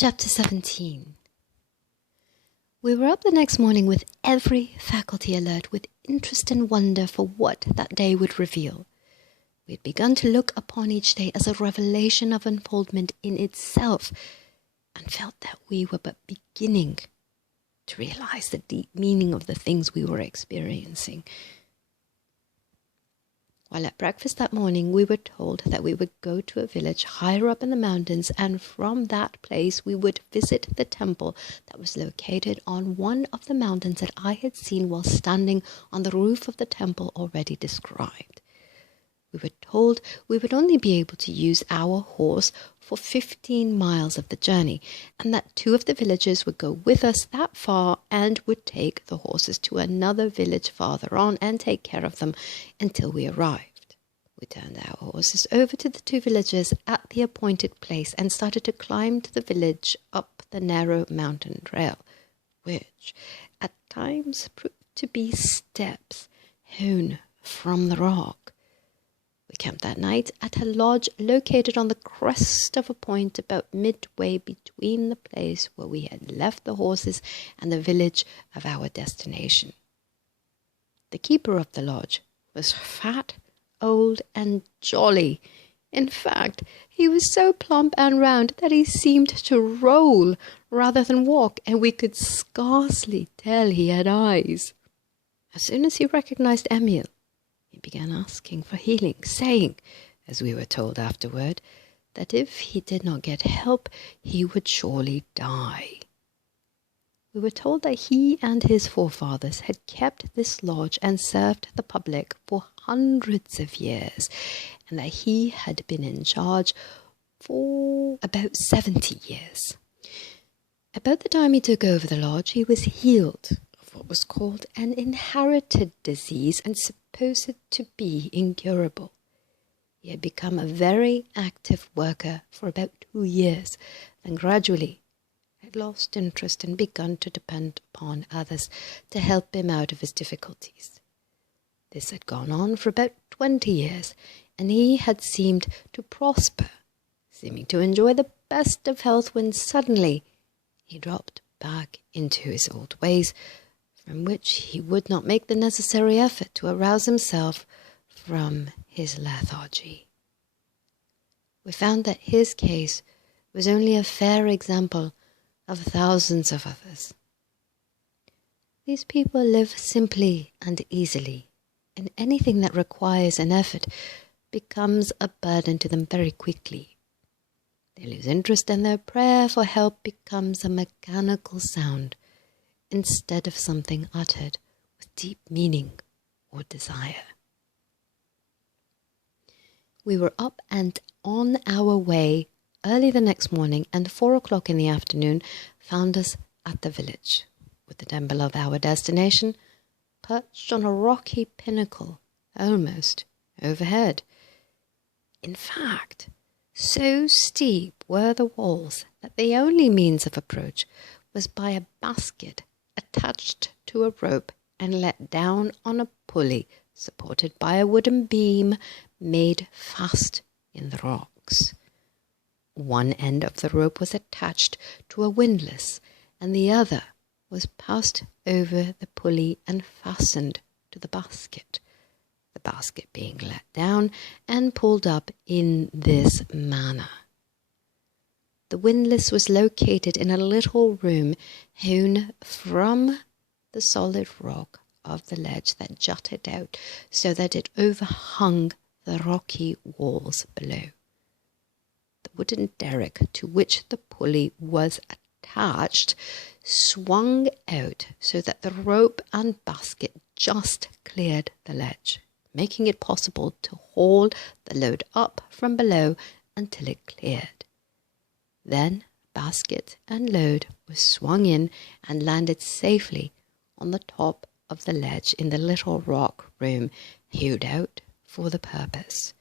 Chapter 17. We were up the next morning with every faculty alert, with interest and wonder for what that day would reveal. We had begun to look upon each day as a revelation of unfoldment in itself, and felt that we were but beginning to realize the deep meaning of the things we were experiencing. While at breakfast that morning, we were told that we would go to a village higher up in the mountains, and from that place we would visit the temple that was located on one of the mountains that I had seen while standing on the roof of the temple already described. We were told we would only be able to use our horse for 15 miles of the journey, and that 2 of the villagers would go with us that far and would take the horses to another village farther on and take care of them until we arrived. We turned our horses over to the 2 villagers at the appointed place and started to climb to the village up the narrow mountain trail, which at times proved to be steps hewn from the rock. We camped that night at a lodge located on the crest of a point about midway between the place where we had left the horses and the village of our destination. The keeper of the lodge was fat, old, and jolly. In fact, he was so plump and round that he seemed to roll rather than walk, and we could scarcely tell he had eyes. As soon as he recognized Emil, he began asking for healing, saying, as we were told afterward, that if he did not get help, he would surely die. We were told that he and his forefathers had kept this lodge and served the public for hundreds of years, and that he had been in charge for about 70 years. About the time he took over the lodge, he was healed of what was called an inherited disease and supposed to be incurable. He had become a very active worker for about 2 years, and gradually had lost interest and begun to depend upon others to help him out of his difficulties. This had gone on for about 20 years, and he had seemed to prosper, seeming to enjoy the best of health, when suddenly he dropped back into his old ways, from which he would not make the necessary effort to arouse himself from his lethargy. We found that his case was only a fair example of thousands of others. These people live simply and easily, and anything that requires an effort becomes a burden to them very quickly. They lose interest, and their prayer for help becomes a mechanical sound, instead of something uttered with deep meaning or desire. We were up and on our way early the next morning, and 4 o'clock in the afternoon found us at the village, with the temple of our destination perched on a rocky pinnacle almost overhead. In fact, so steep were the walls that the only means of approach was by a basket attached to a rope and let down on a pulley supported by a wooden beam made fast in the rocks. One end of the rope was attached to a windlass, and the other was passed over the pulley and fastened to the basket being let down and pulled up in this manner. The windlass was located in a little room hewn from the solid rock of the ledge that jutted out so that it overhung the rocky walls below. The wooden derrick to which the pulley was attached swung out so that the rope and basket just cleared the ledge, making it possible to haul the load up from below until it cleared. Then basket and load were swung in and landed safely on the top of the ledge in the little rock room hewed out for the purpose.